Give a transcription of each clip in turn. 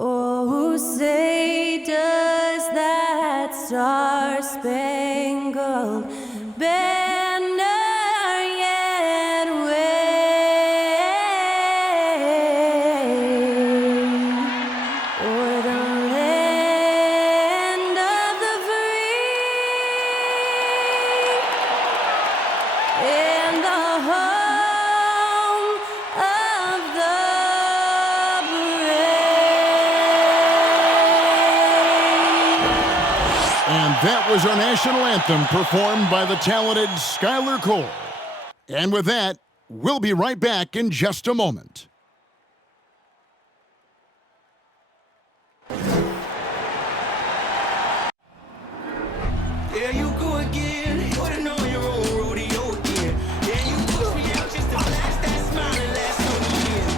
Oh, say does that star-spangled banner yet wave o'er the land of the free and the home of the That was our national anthem performed by the talented Skylar Cole. And with that, we'll be right back in just a moment. There you go again, putting on your own rodeo again. Yeah, you push me out just to flash that smile and last so years.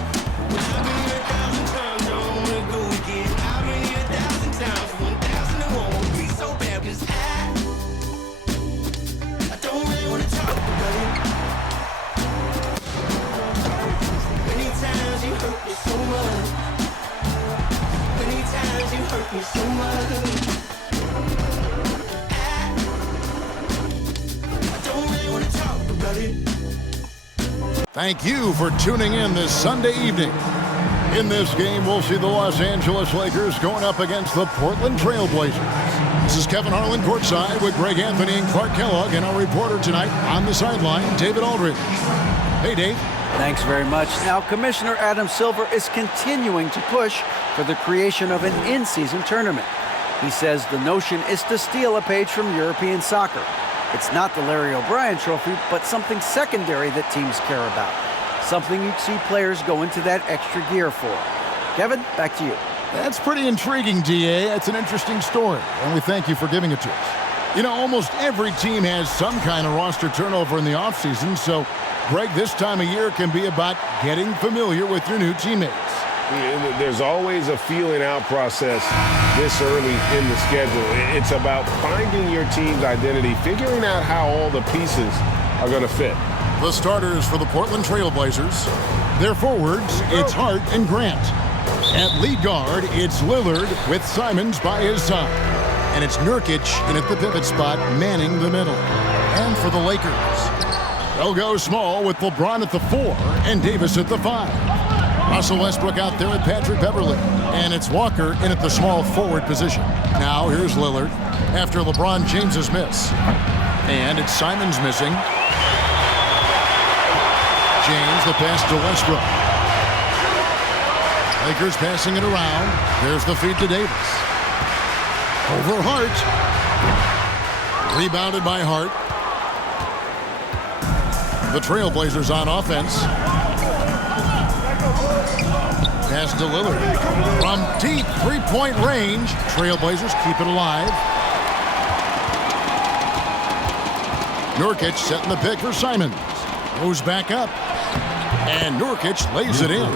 I've been here 1,000 times, I don't wanna go again. I've been here 1,000 times, 1,000 and won't be so bad, 'cause I don't really wanna talk about it. Many times you hurt me so much. Many times you hurt me so much. Thank you for tuning in this Sunday evening. In this game, we'll see the Los Angeles Lakers going up against the Portland Trail Blazers. This is Kevin Harlan courtside with Greg Anthony and Clark Kellogg, and our reporter tonight on the sideline, David Aldridge. Hey, Dave. Thanks very much. Now, Commissioner Adam Silver is continuing to push for the creation of an in-season tournament. He says the notion is to steal a page from European soccer. It's not the Larry O'Brien Trophy, but something secondary that teams care about. Something you'd see players go into that extra gear for. Kevin, back to you. That's pretty intriguing, DA. That's an interesting story, and we thank you for giving it to us. You know, almost every team has some kind of roster turnover in the offseason, so, Greg, this time of year can be about getting familiar with your new teammates. There's always a feeling out process this early in the schedule. It's about finding your team's identity, figuring out how all the pieces are going to fit. The starters for the Portland Trail Blazers. Their forwards, it's Hart and Grant. At lead guard, it's Lillard with Simons by his side. And it's Nurkic in at the pivot spot, manning the middle. And for the Lakers, they'll go small with LeBron at the 4 and Davis at the 5. Russell Westbrook out there with Patrick Beverley. And it's Walker in at the small forward position. Now here's Lillard after LeBron James's miss. And it's Simons missing. James, the pass to Westbrook. Lakers passing it around. There's the feed to Davis. Over Hart. Rebounded by Hart. The Trailblazers on offense. Pass to Lillard. From deep three-point range. Trailblazers keep it alive. Nurkic setting the pick for Simons. Goes back up. And Nurkic lays it in.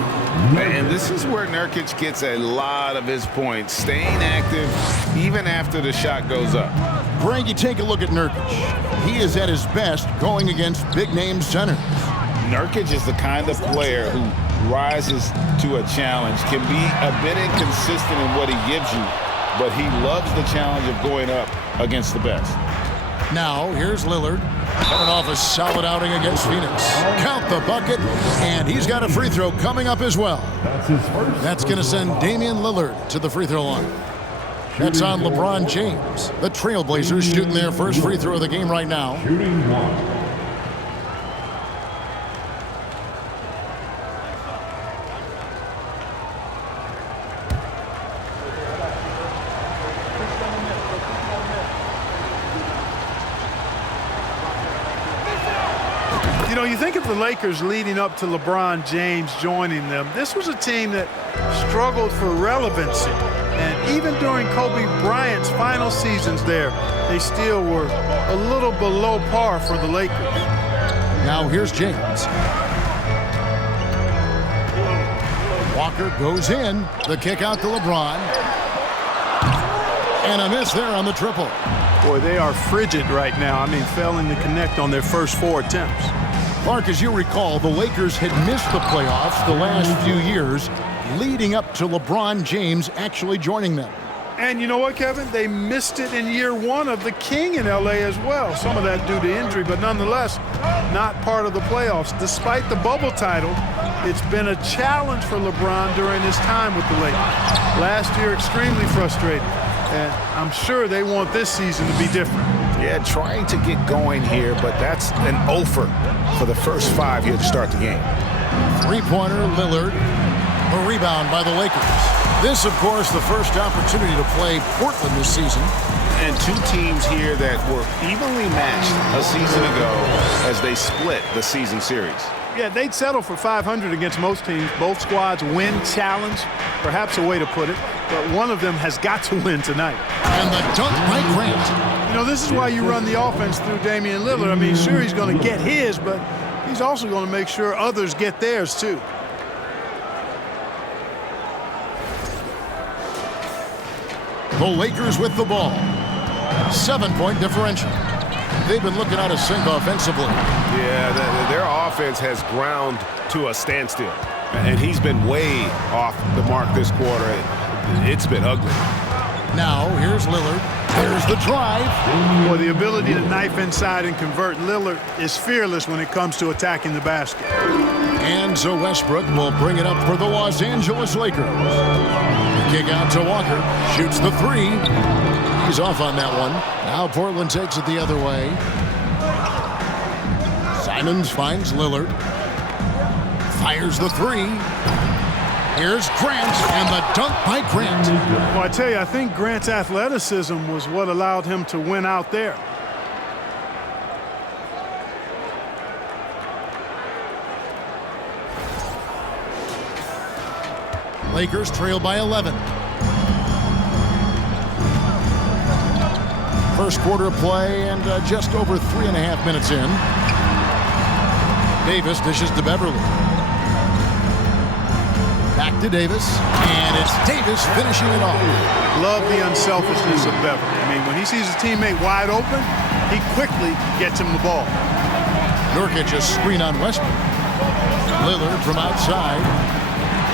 And this is where Nurkic gets a lot of his points, staying active even after the shot goes up. Greg, you take a look at Nurkic. He is at his best going against big-name centers. Nurkic is the kind of player who rises to a challenge, can be a bit inconsistent in what he gives you, but he loves the challenge of going up against the best. Now, here's Lillard, coming off a solid outing against Phoenix. Count the bucket, and he's got a free throw coming up as well. That's going to send Damian Lillard to the free throw line. That's on LeBron James. The Trailblazers shooting their first free throw of the game right now. Shooting one. You know, you think of the Lakers leading up to LeBron James joining them. This was a team that struggled for relevancy. And even during Kobe Bryant's final seasons there, they still were a little below par for the Lakers. Now here's James. Walker goes in. The kick out to LeBron. And a miss there on the triple. Boy, they are frigid right now. I mean, failing to connect on their first 4 attempts. Clark, as you recall, the Lakers had missed the playoffs the last few years leading up to LeBron James actually joining them. And you know what, Kevin? They missed it in year one of the King in L.A. as well. Some of that due to injury, but nonetheless, not part of the playoffs. Despite the bubble title, it's been a challenge for LeBron during his time with the Lakers. Last year, extremely frustrating. And I'm sure they want this season to be different. Yeah, trying to get going here, but that's an offer for the first 5 here to start the game. Three-pointer, Lillard. A rebound by the Lakers. This, of course, the first opportunity to play Portland this season. And two teams here that were evenly matched a season ago as they split the season series. Yeah, they'd settle for 500 against most teams. Both squads win challenge, perhaps a way to put it, but one of them has got to win tonight. And the dunk by Grant. You know, this is why you run the offense through Damian Lillard. I mean, sure, he's going to get his, but he's also going to make sure others get theirs, too. The Lakers with the ball. 7-point differential. They've been looking out of sync offensively. Yeah, their offense has ground to a standstill. And he's been way off the mark this quarter. It's been ugly. Now, here's Lillard. There's the drive. Well, the ability to knife inside and convert, Lillard is fearless when it comes to attacking the basket. And so Westbrook will bring it up for the Los Angeles Lakers. Kick out to Walker. Shoots the three. He's off on that one. Now Portland takes it the other way. Simons finds Lillard. Fires the three. Here's Grant, and the dunk by Grant. Well, I tell you, I think Grant's athleticism was what allowed him to win out there. Lakers trail by 11. First quarter of play and just over 3.5 minutes in. Davis dishes to Beverly. Back to Davis, and it's Davis finishing it off. Love the unselfishness of Beverly. I mean, when he sees his teammate wide open, he quickly gets him the ball. Nurkic a screen on Westbrook. Lillard from outside.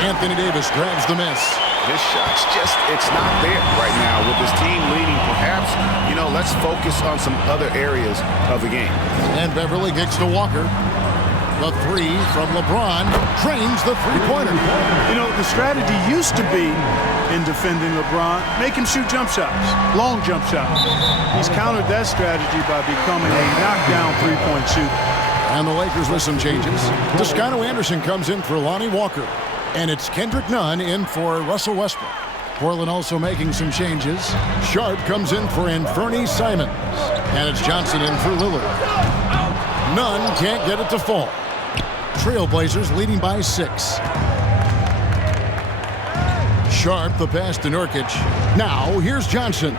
Anthony Davis grabs the miss. This shot's just, it's not there right now with his team leading. Perhaps, let's focus on some other areas of the game. And Beverly kicks to Walker. The three from LeBron drains the three-pointer. The strategy used to be in defending LeBron, make him shoot jump shots, long jump shots. He's countered that strategy by becoming a knockdown three-point shooter. And the Lakers with some changes. Toscano Anderson comes in for Lonnie Walker. And it's Kendrick Nunn in for Russell Westbrook. Portland also making some changes. Sharp comes in for Anthony Simons. And it's Johnson in for Lillard. Nunn can't get it to fall. Trailblazers leading by 6. Sharp the pass to Nurkic. Now here's Johnson.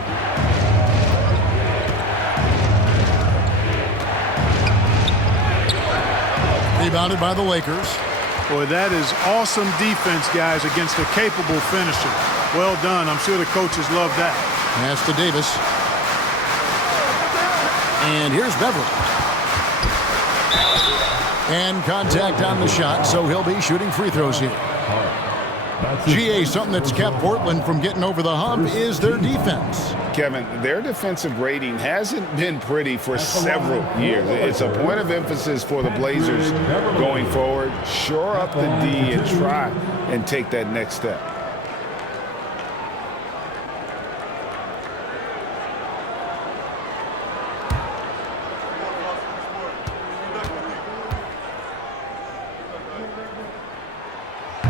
Rebounded by the Lakers. Boy, that is awesome defense, guys, against a capable finisher. Well done. I'm sure the coaches love that. Pass to Davis. And here's Beverly. And contact on the shot, so he'll be shooting free throws here. GA, something that's kept Portland from getting over the hump is their defense. Kevin, their defensive rating hasn't been pretty for several years. It's a point of emphasis for the Blazers going forward. Shore up the D and try and take that next step.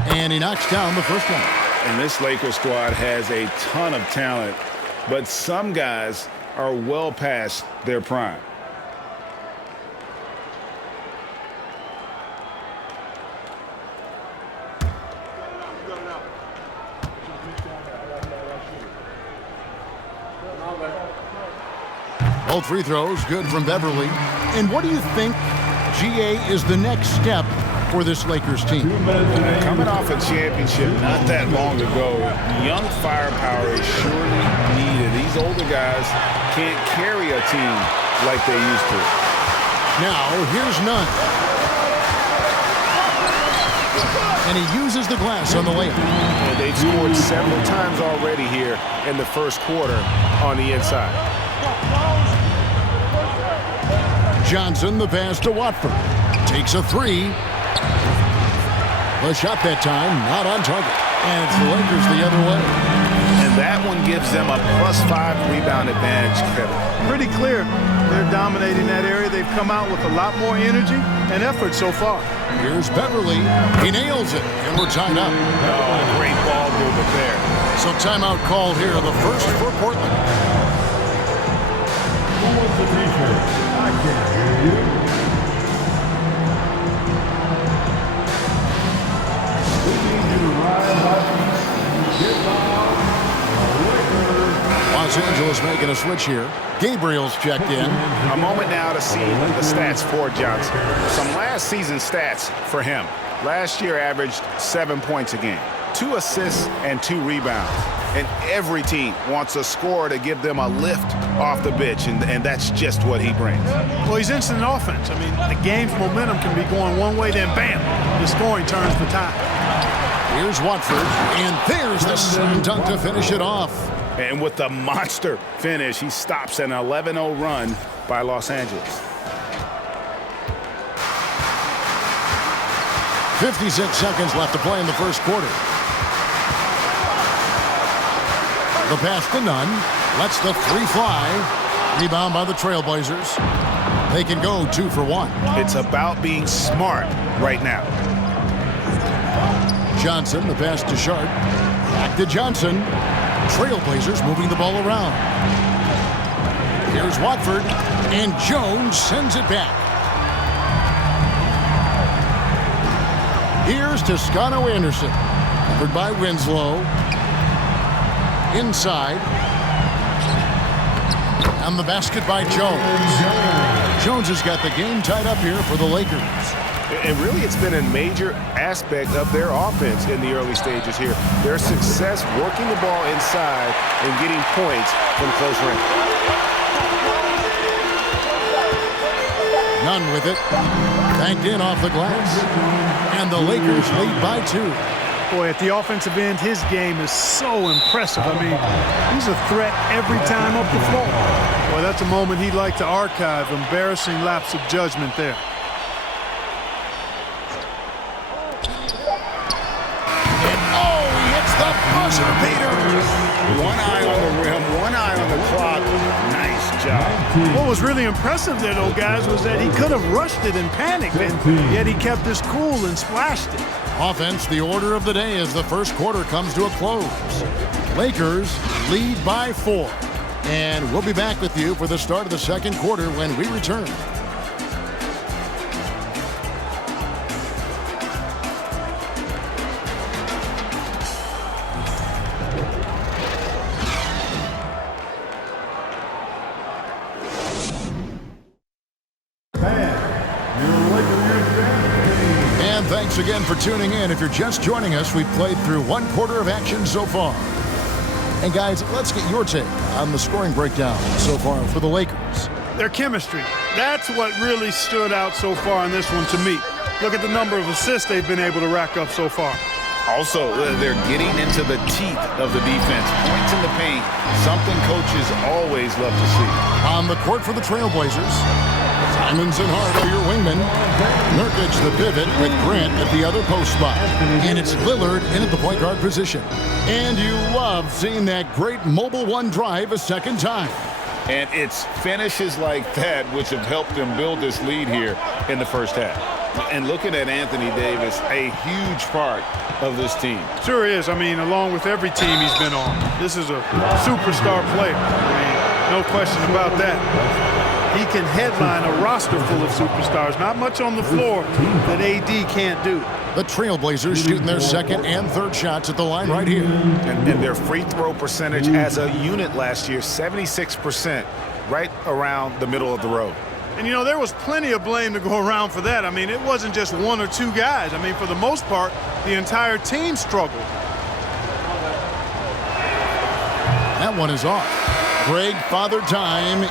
And he knocks down the first one. And this Lakers squad has a ton of talent, but some guys are well past their prime. Both free throws good from Beverly. And what do you think, GA, is the next step for this Lakers team? Coming off a championship not that long ago, young firepower is surely needed. These older guys can't carry a team like they used to. Now, here's Nunn. And he uses the glass on the layup. And they've scored several times already here in the first quarter on the inside. Johnson, the pass to Watford. Takes a three. The shot that time, not on target. And it's the Lakers the other way. And that one gives them a +5 rebound advantage, Kevin. Pretty clear. They're dominating that area. They've come out with a lot more energy and effort so far. Here's Beverly. He nails it, and we're tied up. Oh, great ball movement there. So timeout called here, the first for Portland. Who wants the t-shirt? I can't hear you. Los Angeles making a switch here. Gabriel's checked in. A moment now to see the stats for Johnson. Some last season stats for him. Last year averaged 7 points a game, 2 assists and 2 rebounds. And every team wants a scorer to give them a lift off the bench, and that's just what he brings. Well, he's instant offense. I mean, the game's momentum can be going one way, then bam, the scoring turns the tide. Here's Watford, and there's the slam dunk to finish it off. And with the monster finish, he stops an 11-0 run by Los Angeles. 56 seconds left to play in the first quarter. The pass to Nunn. Lets the three fly. Rebound by the Trailblazers. They can go 2 for 1. It's about being smart right now. Johnson, the pass to Sharp. Back to Johnson. Trailblazers moving the ball around. Here's Watford, and Jones sends it back. Here's Toscano Anderson, covered by Winslow. Inside. And the basket by Jones. Jones has got the game tied up here for the Lakers. And really, it's been a major aspect of their offense in the early stages here. Their success working the ball inside and getting points from close range. None with it. Banked in off the glass. And the Lakers lead by 2. Boy, at the offensive end, his game is so impressive. I mean, he's a threat every time up the floor. Boy, that's a moment he'd like to archive. Embarrassing lapse of judgment there. Buzzer beater. One eye on the rim, one eye on the clock. Nice job. What was really impressive there, though, guys, was that he could have rushed it and panicked, and yet he kept his cool and splashed it. Offense, the order of the day as the first quarter comes to a close. Lakers lead by 4. And we'll be back with you for the start of the second quarter when we return. Thanks again for tuning in. If you're just joining us, we've played through 1 quarter of action so far. And guys, let's get your take on the scoring breakdown so far for the Lakers. Their chemistry. That's what really stood out so far in this one to me. Look at the number of assists they've been able to rack up so far. Also, they're getting into the teeth of the defense. Points in the paint, something coaches always love to see. On the court for the Trailblazers, Simons and Hart are your wingmen. Nurkic the pivot with Grant at the other post spot. And it's Lillard in at the point guard position. And you love seeing that great mobile one drive a second time. And it's finishes like that which have helped them build this lead here in the first half. And looking at Anthony Davis, a huge part of this team. Sure is. I mean, along with every team he's been on, this is a superstar player. I mean, no question about that. He can headline a roster full of superstars. Not much on the floor that AD can't do. The Trailblazers shooting their second and third shots at the line right here. And their free throw percentage as a unit last year, 76%, right around the middle of the road. And, you know, there was plenty of blame to go around for that. I mean, it wasn't just 1 or 2 guys. I mean, for the most part, the entire team struggled. That one is off. Greg, Father Time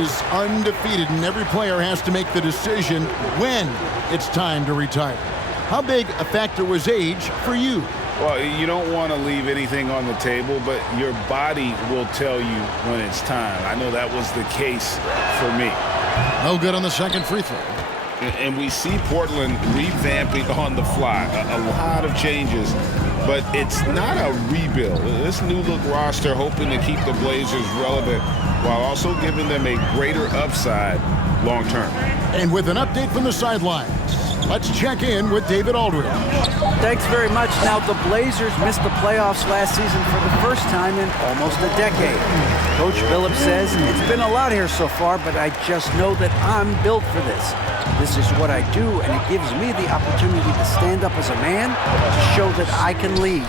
is undefeated, and every player has to make the decision when it's time to retire. how big a factor was age for you? Well, you don't want to leave anything on the table, but your body will tell you when it's time. I know that was the case for me. No good on the second free throw. And we see Portland revamping on the fly. A lot of changes, but it's not a rebuild. This new look roster hoping to keep the Blazers relevant while also giving them a greater upside long term. And with an update from the sidelines, let's check in with David Aldridge. Thanks very much. Now, the Blazers missed the playoffs last season for the first time in almost a decade. Coach Phillips says, it's been a lot here so far, but I just know that I'm built for this. This is what I do, and it gives me the opportunity to stand up as a man to show that I can lead.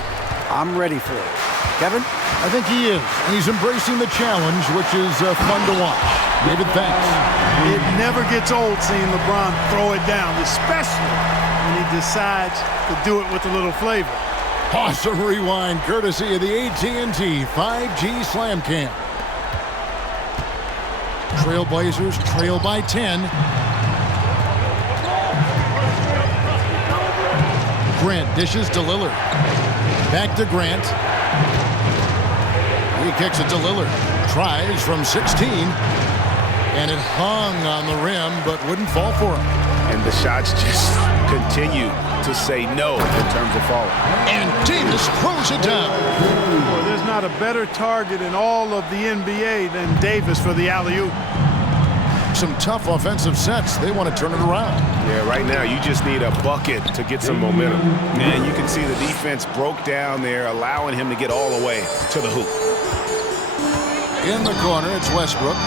I'm ready for it. Kevin? I think he is. He's embracing the challenge, which is fun to watch. David, thanks. It never gets old seeing LeBron throw it down, especially when he decides to do it with a little flavor. Awesome rewind, courtesy of the AT&T 5G Slam Cam. Trailblazers trail by 10. Grant dishes to Lillard. Back to Grant. He kicks it to Lillard. Tries from 16. And it hung on the rim, but wouldn't fall for him. And the shots just continue to say no in terms of falling. And Davis throws it down. Well, there's not a better target in all of the NBA than Davis for the alley-oop. Some tough offensive sets. They want to turn it around. Yeah, right now you just need a bucket to get some momentum. And you can see the defense broke down there, allowing him to get all the way to the hoop. In the corner, it's Westbrook.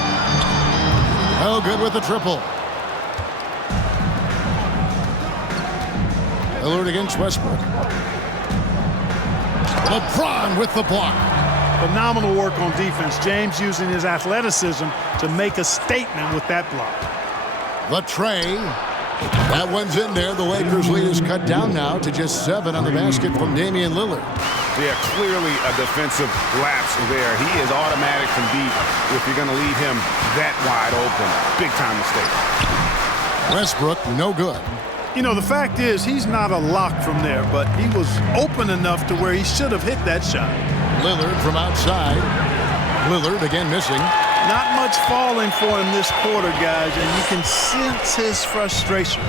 No good with the triple. Lillard against Westbrook. LeBron with the block. Phenomenal work on defense. James using his athleticism to make a statement with that block. The tray. That one's in there. The Lakers lead is cut down now to just 7 on the basket from Damian Lillard. Yeah, clearly a defensive lapse there. He is automatic from deep if you're going to leave him that wide open. Big time mistake. Westbrook, no good. You know, the fact is he's not a lock from there, but he was open enough to where he should have hit that shot. Lillard from outside. Lillard again missing. Not much falling for him this quarter, guys, and you can sense his frustration.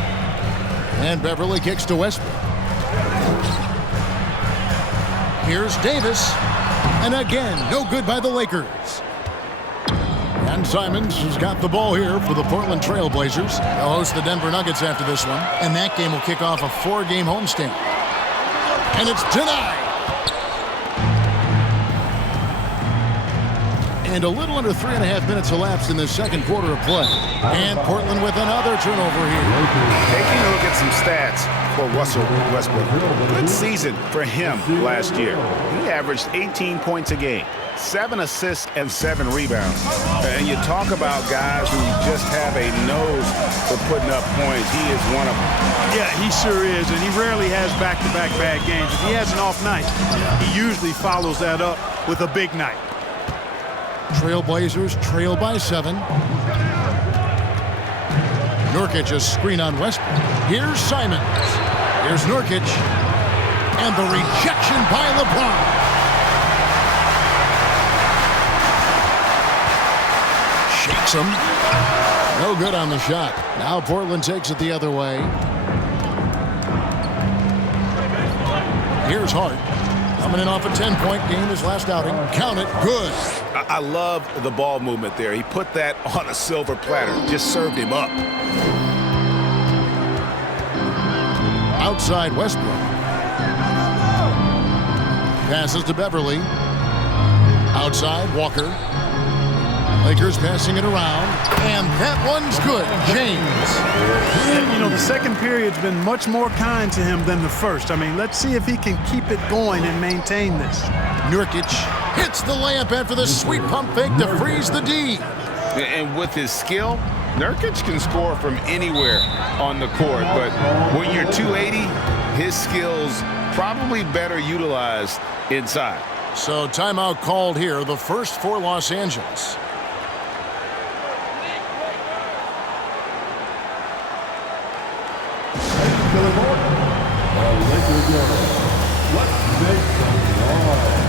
And Beverly kicks to Westbrook. Here's Davis. And again, no good by the Lakers. And Simons has got the ball here for the Portland Trail Blazers. They'll host the Denver Nuggets after this one. And that game will kick off a 4-game homestand. And it's denied. And a little under 3.5 minutes elapsed in the second quarter of play. And Portland with another turnover here. Taking a look at some stats for Russell Westbrook. Good season for him last year. He averaged 18 points a game, 7 assists, and 7 rebounds. And you talk about guys who just have a nose for putting up points. He is one of them. Yeah, he sure is, and he rarely has back-to-back bad games. If he has an off night, he usually follows that up with a big night. Trailblazers trail by 7. Nurkic a screen on Westbrook. Here's Simons. Here's Nurkic. And the rejection by LeBron. Shakes him. No good on the shot. Now Portland takes it the other way. Here's Hart. Coming in off a 10-point game his last outing. Count it. Good. I love the ball movement there. He put that on a silver platter. Just served him up. Outside Westbrook. Passes to Beverly. Outside Walker. Lakers passing it around. And that one's good. James. You know, the second period's been much more kind to him than the first. I mean, let's see if he can keep it going and maintain this. Nurkic hits the layup after the sweet pump fake to freeze the D. And with his skill, Nurkic can score from anywhere on the court. But when you're 280, his skills probably better utilized inside. So timeout called here, the first for Los Angeles. together. Let's make some noise.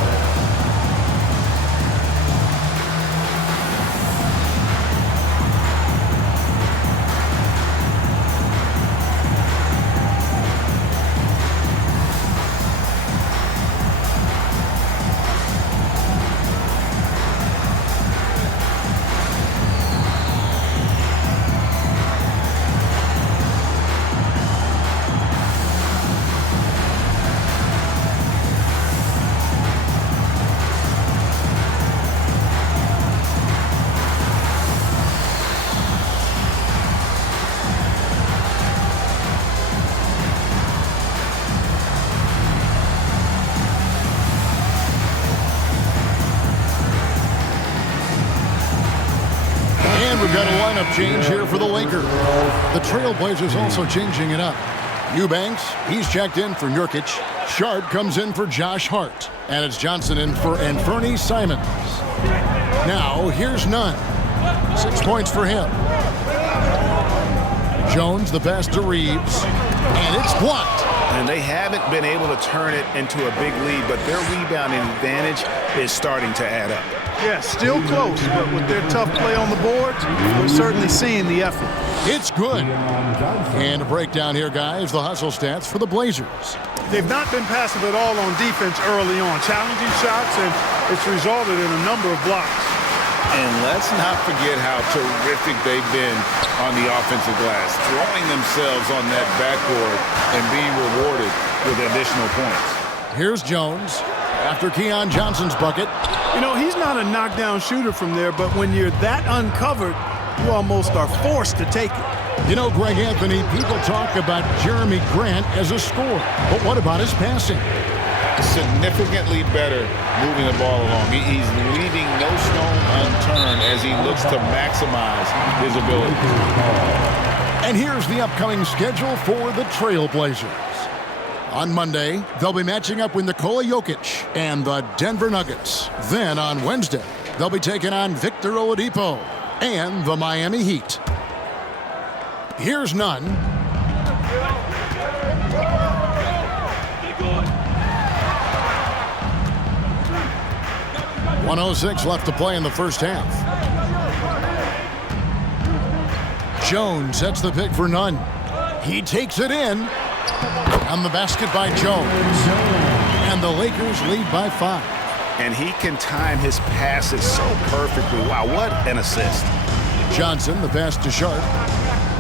And we've got a lineup change here for the Lakers. The Trailblazers also changing it up. Eubanks, he's checked in for Nurkic. Sharp comes in for Josh Hart. And it's Johnson in for Anfernee Simons. Now, here's Nunn. 6 points for him. Jones, the pass to Reeves. And it's blocked. And they haven't been able to turn it into a big lead, but their rebounding advantage is starting to add up. Yeah, still close, but with their tough play on the boards, we're certainly seeing the effort. It's good. And a breakdown here, guys. The hustle stats for the Blazers. They've not been passive at all on defense early on, challenging shots, and it's resulted in a number of blocks. And let's not forget how terrific they've been on the offensive glass, throwing themselves on that backboard and being rewarded with additional points. Here's Jones after Keon Johnson's bucket. You know, he's not a knockdown shooter from there, but when you're that uncovered, you almost are forced to take it. You know, Greg Anthony, people talk about Jeremy Grant as a scorer, but what about his passing? Significantly better moving the ball along. He's leaving no stone unturned as he looks to maximize his ability. And here's the upcoming schedule for the Trailblazers. On Monday, they'll be matching up with Nikola Jokic and the Denver Nuggets. Then on Wednesday, they'll be taking on Victor Oladipo and the Miami Heat. Here's Nunn. .106 left to play in the first half. Jones sets the pick for Nunn. He takes it in. On the basket by Jones. And the Lakers lead by 5. And he can time his passes so perfectly. Wow, what an assist. Johnson, the pass to Sharp.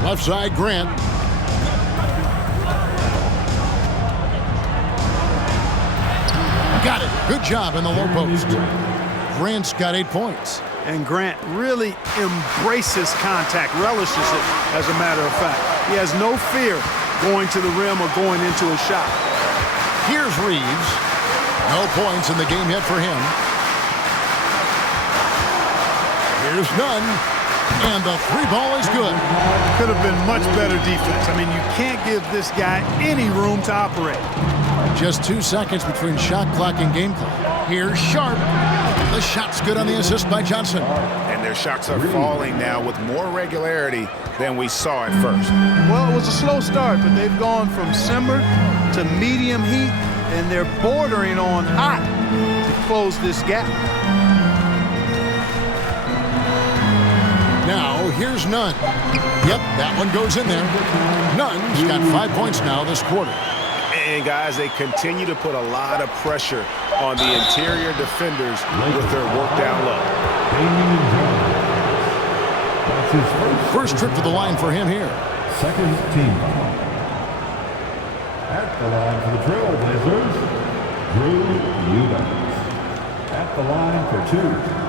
Left side, Grant. Got it. Good job in the low post. Grant's got 8 points. And Grant really embraces contact, relishes it, as a matter of fact. He has no fear going to the rim or going into a shot. Here's Reeves. No points in the game yet for him. Here's Nunn. And the 3 ball is good. Could have been much better defense. I mean, you can't give this guy any room to operate. Just 2 seconds between shot clock and game clock. Here's Sharp. The shot's good on the assist by Johnson. And their shots are falling now with more regularity than we saw at first. Well, it was a slow start, but they've gone from simmer to medium heat, and they're bordering on hot to close this gap. Now, here's Nunn. Yep, that one goes in there. Nunn's got 5 points now this quarter. And, guys, they continue to put a lot of pressure on the interior defenders with their work down low. That's his First trip to the line for him here. second team. At the line for the Trailblazers, Drew Eubanks. At the line for 2.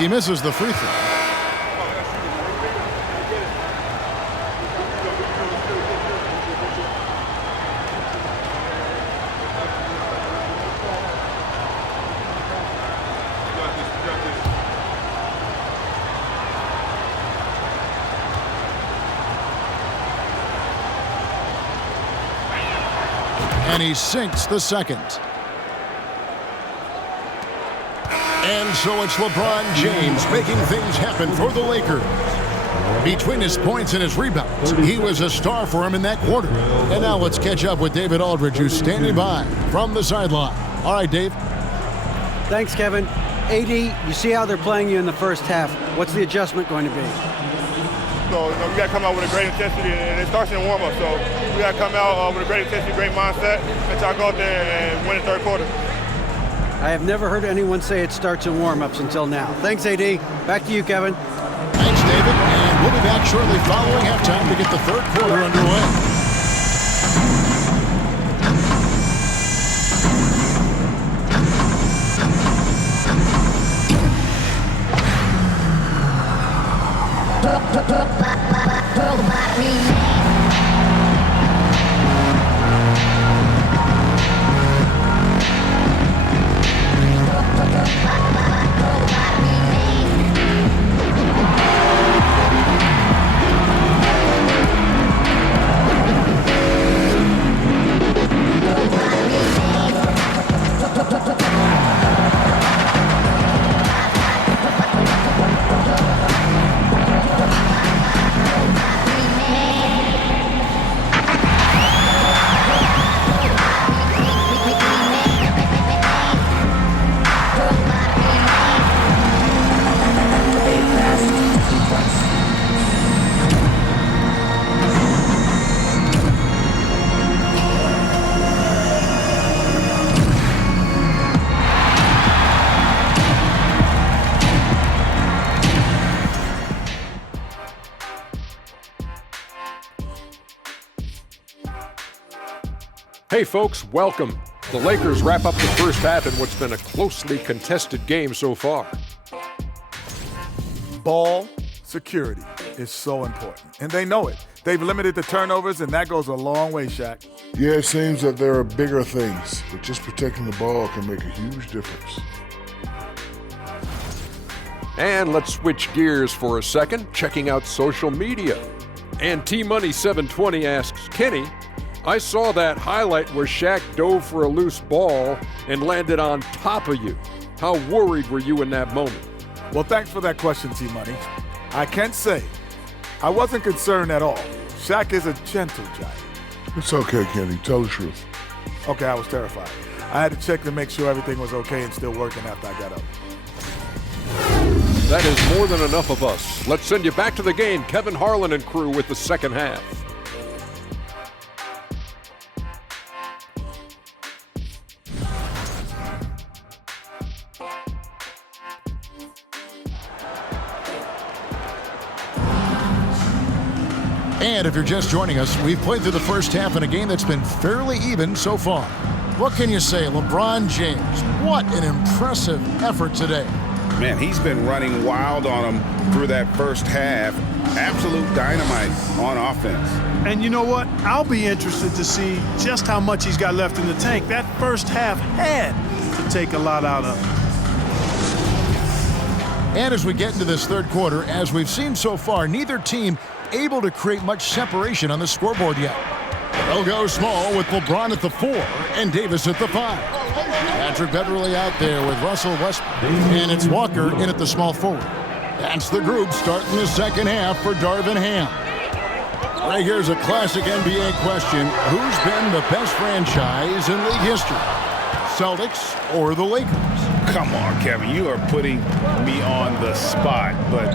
He misses the free throw. And he sinks the second. And so it's LeBron James making things happen for the Lakers. Between his points and his rebounds, he was a star for him in that quarter. And now let's catch up with David Aldridge, who's standing by from the sideline. All right, Dave. Thanks, Kevin. AD, you see how they're playing you in the first half. What's the adjustment going to be? So we got to come out with a great intensity, and it starts in warm-up. So we got to come out with a great intensity, great mindset, and try to go out there and win the third quarter. I have never heard anyone say it starts in warm-ups until now. Thanks, AD. Back to you, Kevin. Thanks, David. And we'll be back shortly following halftime to get the third quarter underway. Hey folks, welcome. The Lakers wrap up the first half in what's been a closely contested game so far. Ball security is so important, and they know it. They've limited the turnovers, and that goes a long way, Shaq. Yeah, it seems that there are bigger things, but just protecting the ball can make a huge difference. And let's switch gears for a second, checking out social media. And T-Money 720 asks, Kenny, I saw that highlight where Shaq dove for a loose ball and landed on top of you. How worried were you in that moment? Well, thanks for that question, T-Money. I can't say I wasn't concerned at all. Shaq is a gentle giant. It's okay, Kenny. Tell the truth. Okay, I was terrified. I had to check to make sure everything was okay and still working after I got up. That is more than enough of us. Let's send you back to the game, Kevin Harlan and crew with the second half. And if you're just joining us, we've played through the first half in a game that's been fairly even so far. What can you say, LeBron James? What an impressive effort today. Man, he's been running wild on him through that first half. Absolute dynamite on offense. And you know what? I'll be interested to see just how much he's got left in the tank. That first half had to take a lot out of him. And as we get into this third quarter, as we've seen so far, neither team able to create much separation on the scoreboard yet. They'll go small with LeBron at the 4 and Davis at the 5. Patrick Beverley out there with Russell Westbrook, and it's Walker in at the small forward. That's the group starting the second half for Darvin Ham. Right here's a classic NBA question. Who's been the best franchise in league history? Celtics or the Lakers? Come on, Kevin, you are putting me on the spot, but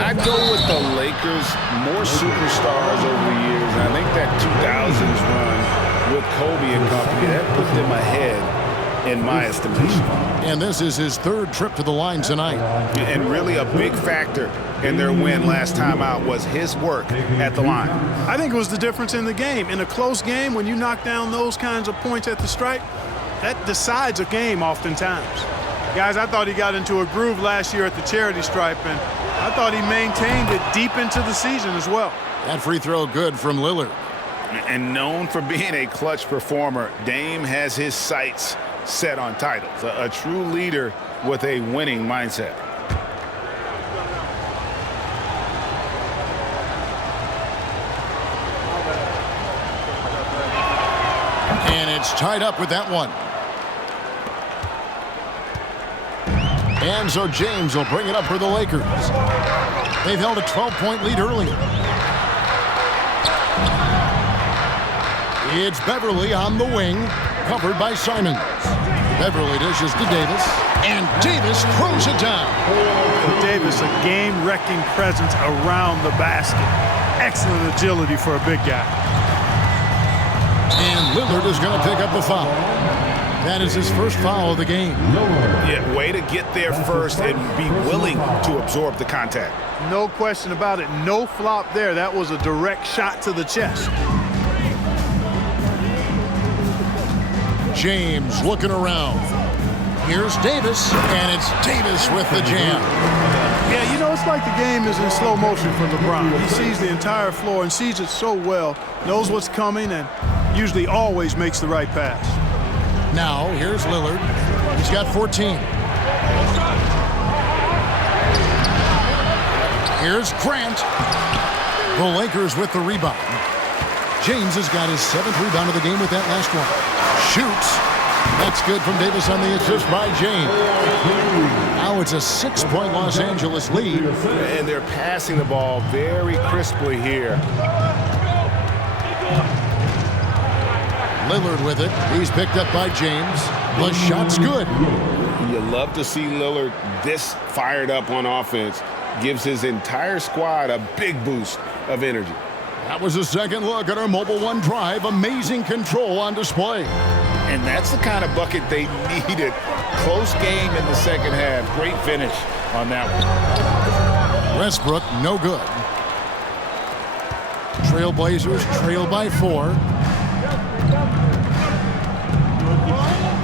I'd go with the Lakers. More superstars over the years, and I think that 2000s run with Kobe and company, that put them ahead in my estimation. And this is his third trip to the line tonight. And really a big factor in their win last time out was his work at the line. I think it was the difference in the game. In a close game, when you knock down those kinds of points at the stripe, that decides a game oftentimes. Guys, I thought he got into a groove last year at the charity stripe, and I thought he maintained it deep into the season as well. That free throw good from Lillard. And known for being a clutch performer, Dame has his sights set on titles. A true leader with a winning mindset. it's tied up with that one. And so James will bring it up for the Lakers. They've held a 12-point lead early. It's Beverly on the wing, covered by Simons. Beverly dishes to Davis, and Davis throws it down. For Davis, a game-wrecking presence around the basket. Excellent agility for a big guy. And Lillard is going to pick up the foul. That is his first foul of the game. Yeah, way to get there first and be willing to absorb the contact. No question about it. No flop there. That was a direct shot to the chest. James looking around. Here's Davis, and it's Davis with the jam. Yeah, you know, it's like the game is in slow motion for LeBron. He sees the entire floor and sees it so well, knows what's coming, and usually always makes the right pass. Now, here's Lillard. He's got 14. Here's Grant. The Lakers with the rebound. James has got his 7th rebound of the game with that last one. Shoots. That's good from Davis on the assist by James. Now it's a 6-point Los Angeles lead. And they're passing the ball very crisply here. Lillard with it. He's picked up by James. The shot's good. You love to see Lillard this fired up on offense. Gives his entire squad a big boost of energy. That was a second look at our Mobile One drive. Amazing control on display. And that's the kind of bucket they needed. Close game in the second half. Great finish on that one. Westbrook, no good. Trailblazers trail by 4.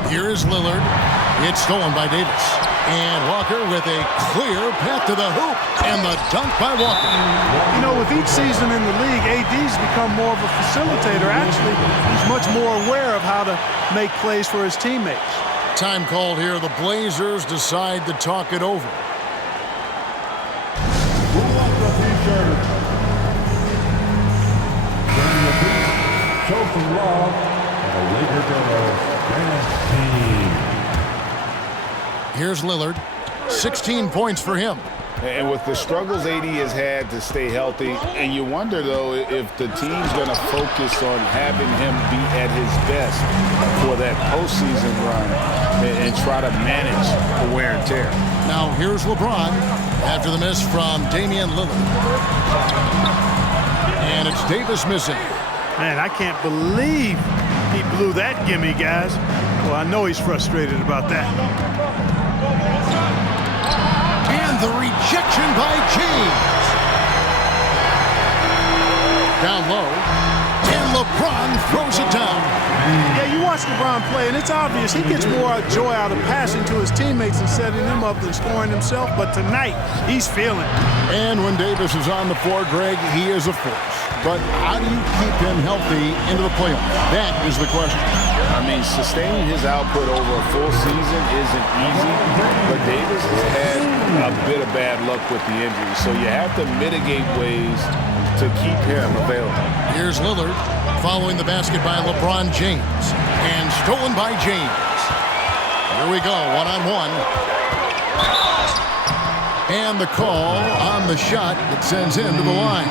Here is Lillard. It's stolen by Davis. And Walker with a clear path to the hoop. And the dunk by Walker. You know, with each season in the league, AD's become more of a facilitator. Actually, he's much more aware of how to make plays for his teammates. Time called here. The Blazers decide to talk it over. Show some love to the Laker girls, Grant team. Here's Lillard. 16 points for him. And with the struggles AD has had to stay healthy, and you wonder, though, if the team's going to focus on having him be at his best for that postseason run and try to manage the wear and tear. Now here's LeBron after the miss from Damian Lillard. And it's Davis missing. Man, I can't believe he blew that gimme, guys. Well, I know he's frustrated about that. And the rejection by James. Down low. And LeBron throws it down. Yeah, you watch LeBron play, and it's obvious he gets more joy out of passing to his teammates and setting them up than scoring himself. But tonight, he's feeling it. And when Davis is on the floor, Greg, he is a force. But how do you keep him healthy into the playoffs? That is the question. I mean, sustaining his output over a full season isn't easy, but Davis has had a bit of bad luck with the injury, so you have to mitigate ways to keep him available. Here's Lillard following the basket by LeBron James, and stolen by James. Here we go, one-on-one. And the call on the shot that sends him to the line.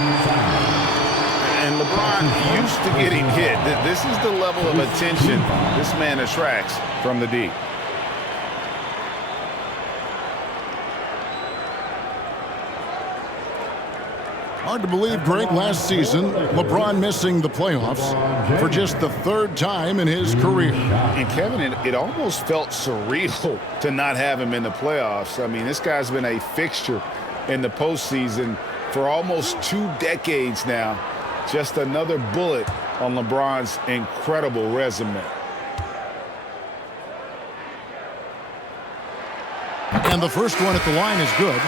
And LeBron used to getting hit. This is the level of attention this man attracts from the D. Hard to believe, Greg, last season, LeBron missing the playoffs for just the 3rd time in his career. And Kevin, it almost felt surreal to not have him in the playoffs. I mean, this guy's been a fixture in the postseason for almost 2 decades now. Just another bullet on LeBron's incredible resume. And the first one at the line is good.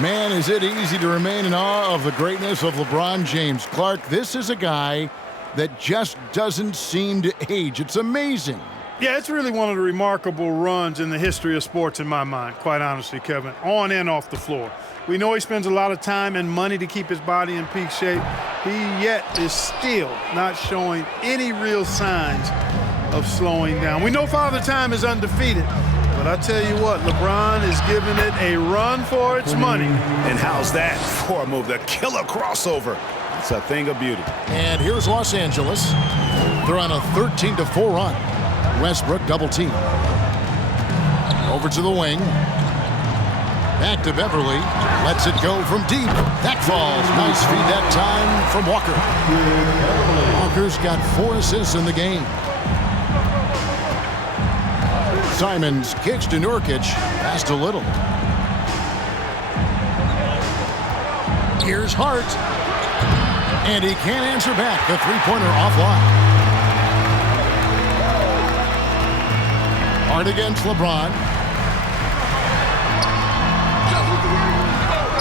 Man, is it easy to remain in awe of the greatness of LeBron James. Clark, this is a guy that just doesn't seem to age. It's amazing. Yeah, it's really one of the remarkable runs in the history of sports in my mind, quite honestly, Kevin, on and off the floor. We know he spends a lot of time and money to keep his body in peak shape. He yet is still not showing any real signs of slowing down. We know Father Time is undefeated, but I tell you what, LeBron is giving it a run for its money. And how's that for a move? The killer crossover. It's a thing of beauty. And here's Los Angeles. They're on a 13-4 run. Westbrook double team. Over to the wing. Back to Beverly. Lets it go from deep. That falls. Nice feed that time from Walker. Walker's got 4 assists in the game. Simons kicks to Nurkic. Passed a little. Here's Hart. And he can't answer back. The three-pointer offline. Hart against LeBron.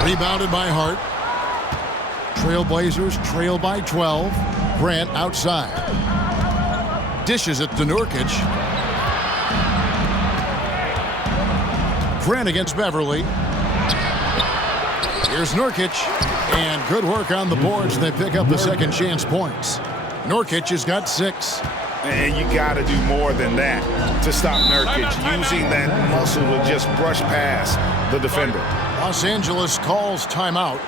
Rebounded by Hart. Trailblazers trail by 12. Grant outside. Dishes it to Nurkic. Grant against Beverly. Here's Nurkic. And good work on the boards. They pick up the second chance points. Nurkic has got 6. And you got to do more than that to stop Nurkic, using that muscle to just brush past the defender. Los Angeles calls timeout.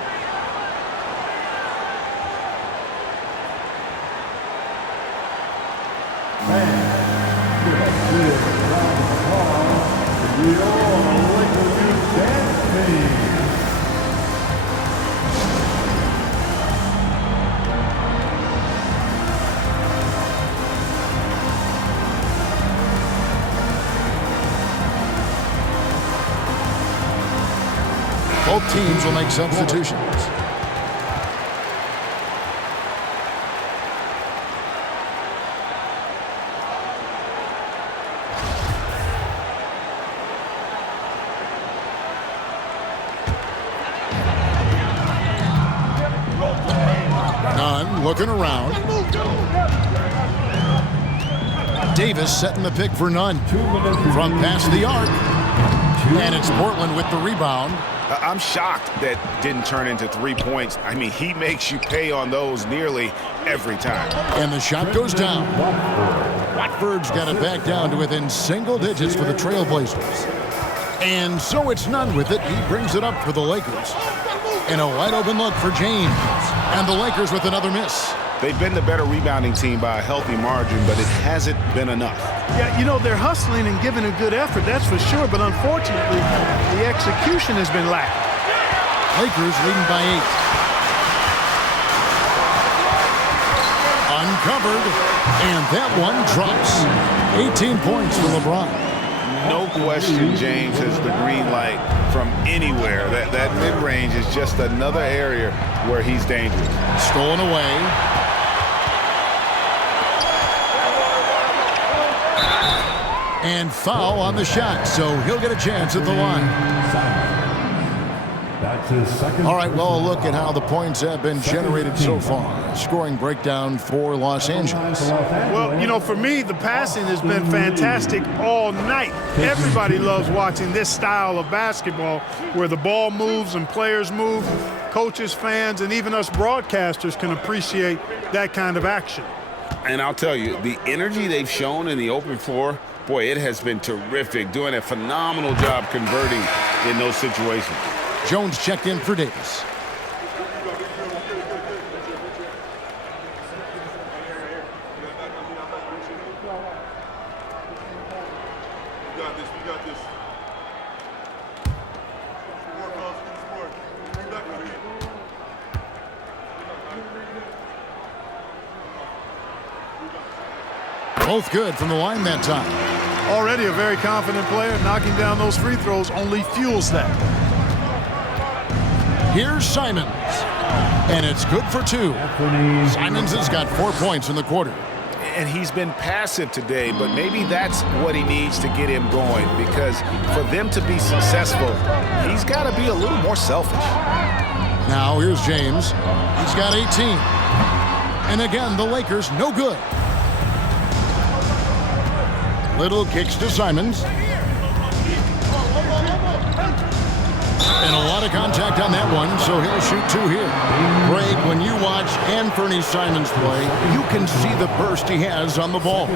Both teams will make substitutions. Nunn looking around. Davis setting the pick for Nunn. From past the arc. And it's Portland with the rebound. I'm shocked that didn't turn into 3 points. I mean, he makes you pay on those nearly every time. And the shot goes down. Watford's got it back down to within single digits for the Trailblazers. And so it's Nunn with it. He brings it up for the Lakers. And a wide open look for James. And the Lakers with another miss. They've been the better rebounding team by a healthy margin, but it hasn't been enough. Yeah, you know, they're hustling and giving a good effort, that's for sure, but unfortunately, the execution has been lacking. Lakers leading by 8. Uncovered, and that one drops. 18 points for LeBron. No question James has the green light from anywhere. That mid-range is just another area where he's dangerous. Stolen away. And foul on the shot, so he'll get a chance at the line. All right, well, a look at how the points have been generated so far. Scoring breakdown for Los Angeles. Well, you know, for me, the passing has been fantastic all night. Everybody loves watching this style of basketball where the ball moves and players move. Coaches, fans, and even us broadcasters can appreciate that kind of action. And I'll tell you, the energy they've shown in the open floor, boy, it has been terrific, doing a phenomenal job converting in those situations. Jones checked in for Davis. Both good from the line that time. Already a very confident player. Knocking down those free throws only fuels that. Here's Simons. And it's good for 2. Simons has got 4 points in the quarter. And he's been passive today, but maybe that's what he needs to get him going, because for them to be successful, he's got to be a little more selfish. Now here's James. He's got 18. And again, the Lakers no good. Little kicks to Simons. And a lot of contact on that one, so he'll shoot 2 here. Greg, when you watch Anthony Simons play, you can see the burst he has on the ball.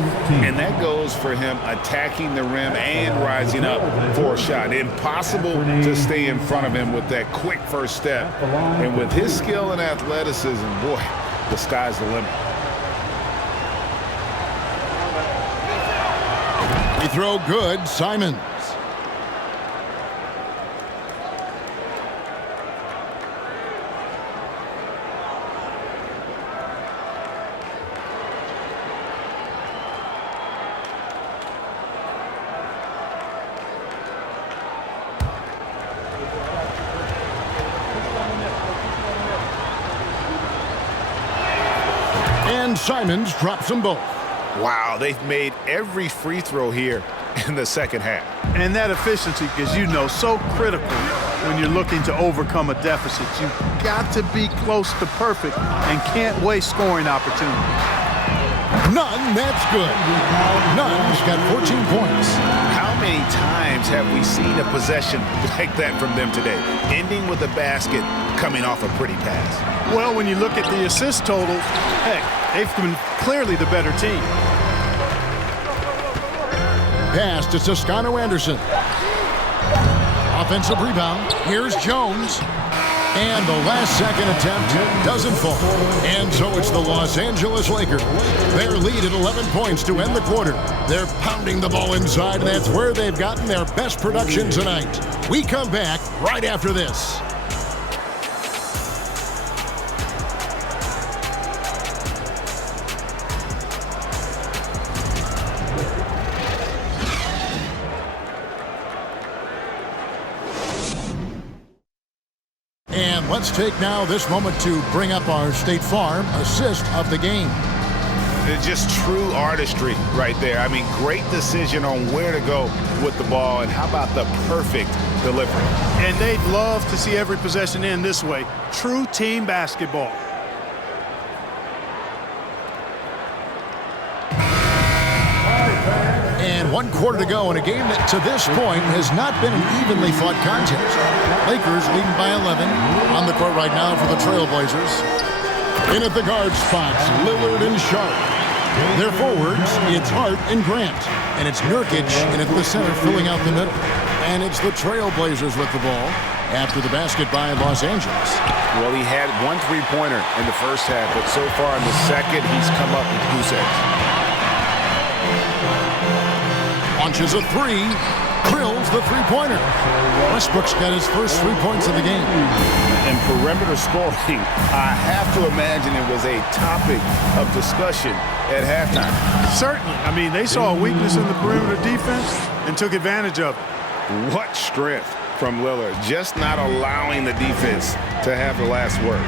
And that goes for him attacking the rim and rising up for a shot. Impossible to stay in front of him with that quick first step. And with his skill and athleticism, boy, the sky's the limit. Free throw good, Simons. And Simons drops them both. Wow, they've made every free throw here in the second half. And that efficiency, as you know, so critical when you're looking to overcome a deficit. You've got to be close to perfect and can't waste scoring opportunities. None, that's good. Nunn's got 14 points. How many times have we seen a possession like that from them today, ending with a basket coming off a pretty pass? Well, when you look at the assist totals, heck, they've been clearly the better team. Pass to Toscano Anderson. Offensive rebound. Here's Jones. And the last second attempt doesn't fall. And so it's the Los Angeles Lakers. Their lead at 11 points to end the quarter. They're pounding the ball inside, and that's where they've gotten their best production tonight. We come back right after this. And let's take now this moment to bring up our State Farm assist of the game. It's just true artistry right there. I mean, great decision on where to go with the ball, and how about the perfect delivery? And they'd love to see every possession end this way. True team basketball. And 1 quarter to go in a game that to this point has not been an evenly fought contest. Lakers leading by 11 on the court right now for the Trailblazers. In at the guard spots, Lillard and Sharp. Their forwards, it's Hart and Grant. And it's Nurkic in at the center filling out the middle. And it's the Trailblazers with the ball after the basket by Los Angeles. Well, he had 1 3-pointer in the first half, but so far in the second, he's come up with goose eggs. Launches a 3, drills the 3-pointer. Westbrook's got his first 3 points of the game. And perimeter scoring, I have to imagine it was a topic of discussion at halftime. Certainly. I mean, they saw a weakness in the perimeter defense and took advantage of it. What strength from Lillard, just not allowing the defense to have the last word.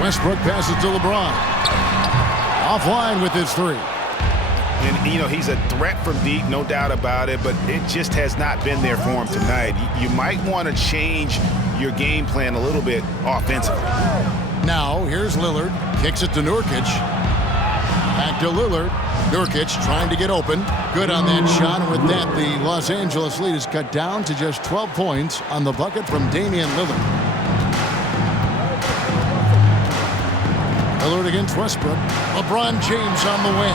Westbrook passes to LeBron. Offline with his 3. And, you know, he's a threat from deep, no doubt about it, but it just has not been there for him tonight. You might want to change your game plan a little bit offensively. Now, here's Lillard. Kicks it to Nurkic. Back to Lillard. Nurkic trying to get open. Good on that shot. And with that, the Los Angeles lead is cut down to just 12 points on the bucket from Damian Lillard. Lillard against Westbrook. LeBron James on the wing.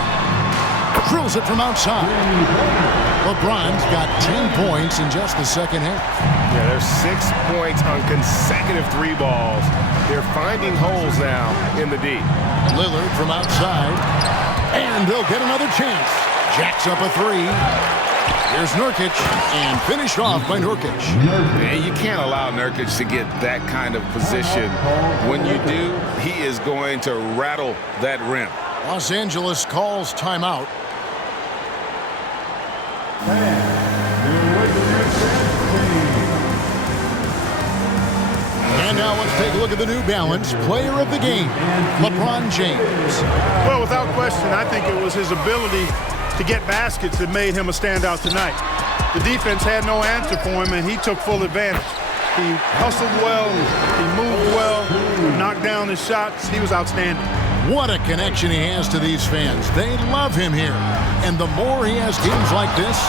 Drills it from outside. LeBron's got 10 points in just the second half. Yeah, there's 6 points on consecutive 3 balls. They're finding holes now in the D. Lillard from outside. And they'll get another chance. Jacks up a 3. Here's Nurkic, and finished off by Nurkic. And you can't allow Nurkic to get that kind of position. When you do, he is going to rattle that rim. Los Angeles calls timeout. And now let's take a look at the New Balance Player of the Game, LeBron James. Well, without question, I think it was his ability to get baskets that made him a standout tonight. The defense had no answer for him, and he took full advantage. He hustled well, he moved well, knocked down his shots. He was outstanding. What a connection he has to these fans. They love him here. And the more he has games like this,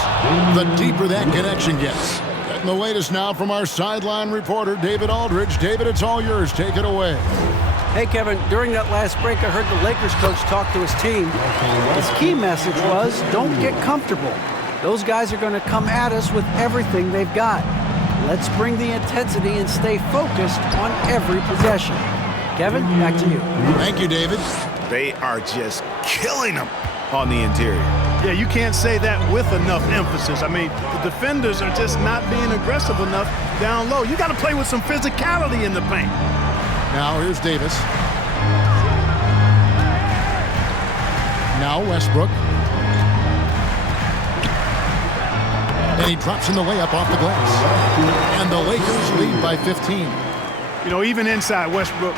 the deeper that connection gets. Getting the latest now from our sideline reporter, David Aldridge. David, it's all yours. Take it away. Hey, Kevin, during that last break, I heard the Lakers coach talk to his team. His key message was, don't get comfortable. Those guys are going to come at us with everything they've got. Let's bring the intensity and stay focused on every possession. Kevin, back to you. Thank you, David. They are just killing them on the interior. Yeah, you can't say that with enough emphasis. I mean, the defenders are just not being aggressive enough down low. You got to play with some physicality in the paint. Now here's Davis. Now Westbrook. And he drops in the layup off the glass. And the Lakers lead by 15. You know, even inside Westbrook,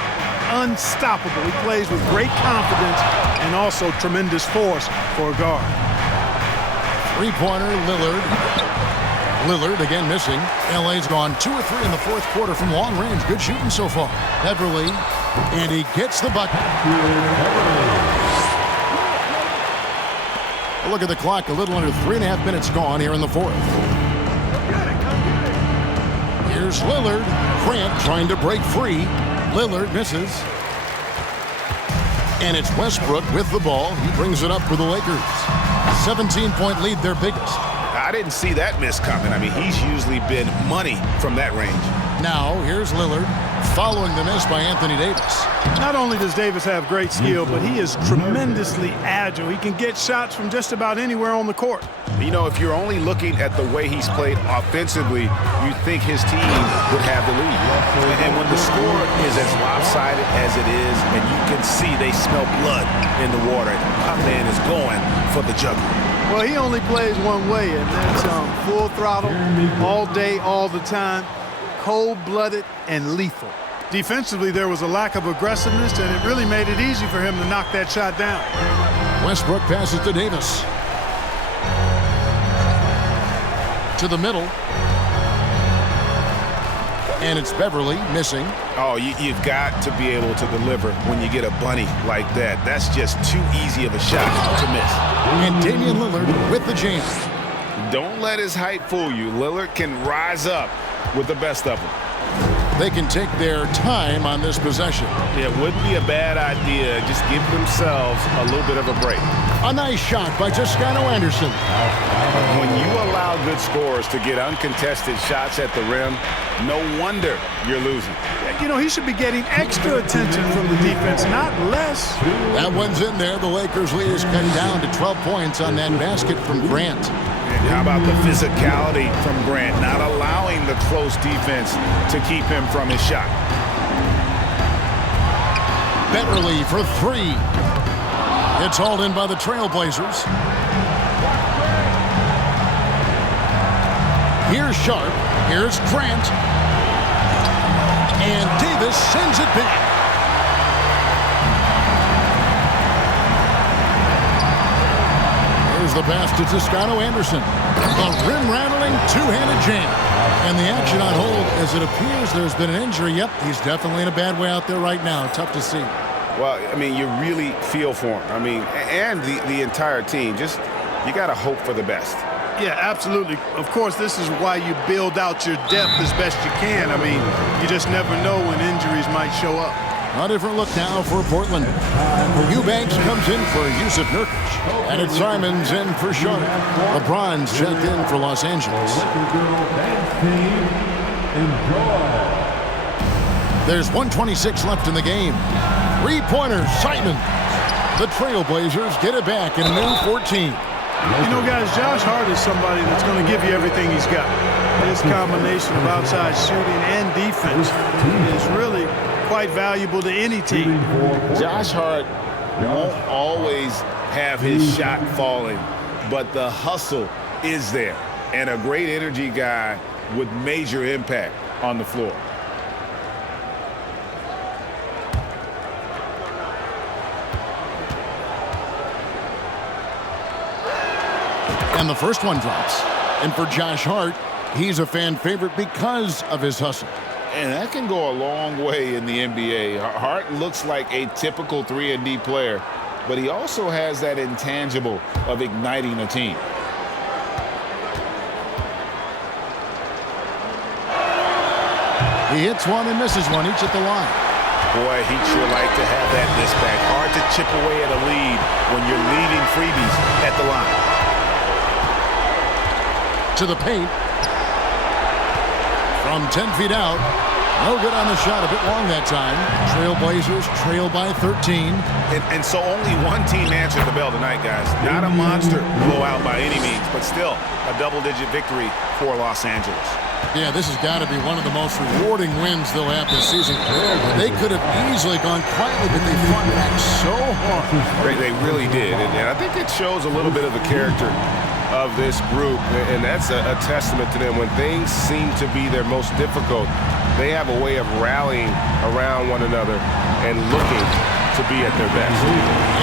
unstoppable. He plays with great confidence and also tremendous force for a guard. Three-pointer, Lillard. Lillard again missing. LA's gone 2 or 3 in the fourth quarter from long range. Good shooting so far. Beverly, and he gets the bucket. Look at the clock, a little under 3.5 minutes gone here in the fourth. Here's Lillard. Grant trying to break free. Lillard misses. And it's Westbrook with the ball. He brings it up for the Lakers. 17-point lead, their biggest. I didn't see that miss coming. I mean, he's usually been money from that range. Now, here's Lillard following the miss by Anthony Davis. Not only does Davis have great skill, but he is tremendously agile. He can get shots from just about anywhere on the court. You know, if you're only looking at the way he's played offensively, you think his team would have the lead. And when the score is as lopsided as it is, and you can see they smell blood in the water, our man is going for the jugular. Well, he only plays one way, and that's full throttle, all day, all the time, cold-blooded and lethal. Defensively, there was a lack of aggressiveness, and it really made it easy for him to knock that shot down. Westbrook passes to Davis. To the middle. And it's Beverly missing. Oh, you've got to be able to deliver when you get a bunny like that. That's just too easy of a shot to miss. And Damian Lillard with the jam. Don't let his height fool you. Lillard can rise up with the best of them. They can take their time on this possession. It wouldn't be a bad idea. Just give themselves a little bit of a break. A nice shot by Toscano Anderson. When you allow good scorers to get uncontested shots at the rim, no wonder you're losing. You know, he should be getting extra attention from the defense, not less. That one's in there. The Lakers' lead is cut down to 12 points on that basket from Grant. And how about the physicality from Grant, not allowing the close defense to keep him from his shot. Beverly for 3. It's hauled in by the Trailblazers. Here's Sharp. Here's Grant. And Davis sends it back. Here's the pass to Toscano Anderson. A rim-rattling two-handed jam. And the action on hold as it appears there's been an injury. Yep, he's definitely in a bad way out there right now. Tough to see. Well, I mean, you really feel for him. I mean, and the entire team. Just, you got to hope for the best. Yeah, absolutely. Of course, this is why you build out your depth as best you can. I mean, you just never know when injuries might show up. A different look now for Portland. Eubanks comes in for Yusuf Nurkic. And it's Simons in for Sharp. LeBron's checked in for Los Angeles. There's 1:26 left in the game. Three-pointer, Simons. The Trailblazers get it back in a new 14. You know, guys, Josh Hart is somebody that's going to give you everything he's got. His combination of outside shooting and defense is really quite valuable to any team. Josh Hart won't always have his shot falling, but the hustle is there. And a great energy guy with major impact on the floor. And the first one drops. And for Josh Hart, he's a fan favorite because of his hustle. And that can go a long way in the NBA. Hart looks like a typical 3-and-D player, but he also has that intangible of igniting a team. He hits one and misses one, each at the line. Boy, he'd sure like to have that misback. Hard to chip away at a lead when you're leading freebies at the line. To the paint. From 10 feet out. No good on the shot, a bit long that time. Trailblazers trail by 13. And so only one team answered the bell tonight, guys. Not a monster blowout by any means, but still a double-digit victory for Los Angeles. Yeah, this has got to be one of the most rewarding wins they'll have this season. They could have easily gone quietly, but they fought back so hard. They really did, and I think it shows a little bit of the character of this group, and that's a testament to them. When things seem to be their most difficult, they have a way of rallying around one another and looking to be at their best.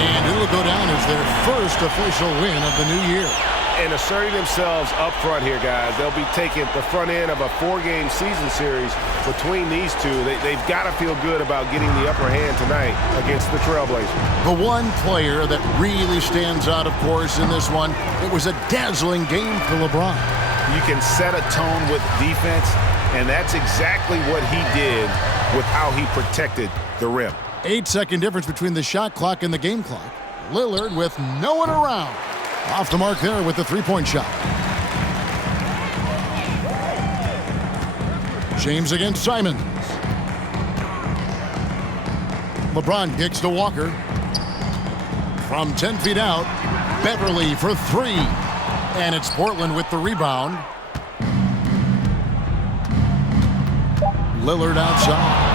And it'll go down as their first official win of the new year. And asserting themselves up front here, guys. They'll be taking the front end of a 4-game season series between these two. They've got to feel good about getting the upper hand tonight against the Trailblazers. The one player that really stands out, of course, in this one, it was a dazzling game for LeBron. You can set a tone with defense, and that's exactly what he did with how he protected the rim. 8-second difference between the shot clock and the game clock. Lillard with no one around. Off the mark there with the three-point shot. James against Simons. LeBron kicks to Walker. From 10 feet out, Beverly for 3. And it's Portland with the rebound. Lillard outside.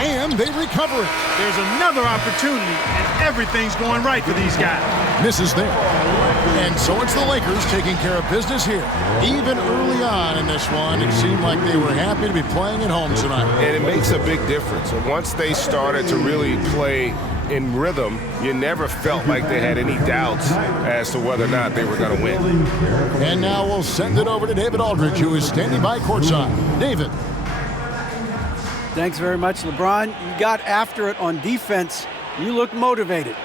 And they recover it. There's another opportunity, and everything's going right for these guys. Misses there. And so it's the Lakers taking care of business here. Even early on in this one, it seemed like they were happy to be playing at home tonight. And it makes a big difference. And once they started to really play in rhythm, you never felt like they had any doubts as to whether or not they were going to win. And now we'll send it over to David Aldridge, who is standing by courtside. David. Thanks very much, LeBron. You got after it on defense. You look motivated.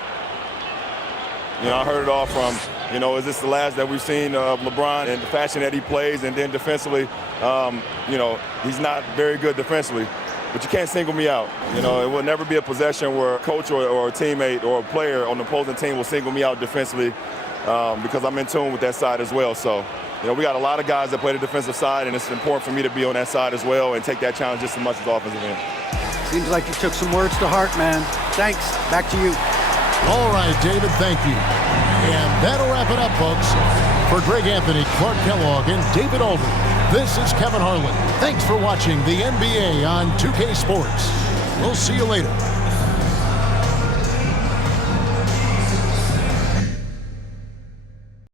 You know, I heard it all from, you know, is this the last that we've seen of LeBron and the fashion that he plays? And then defensively, you know, he's not very good defensively. But you can't single me out. You know, it will never be a possession where a coach or a teammate or a player on the opposing team will single me out defensively because I'm in tune with that side as well. So, you know, we got a lot of guys that play the defensive side, and it's important for me to be on that side as well and take that challenge just as much as offensive end. Seems like you took some words to heart, man. Thanks. Back to you. All right, David, thank you. And that'll wrap it up, folks. For Greg Anthony, Clark Kellogg, and David Aldridge, this is Kevin Harlan. Thanks for watching the NBA on 2K Sports. We'll see you later.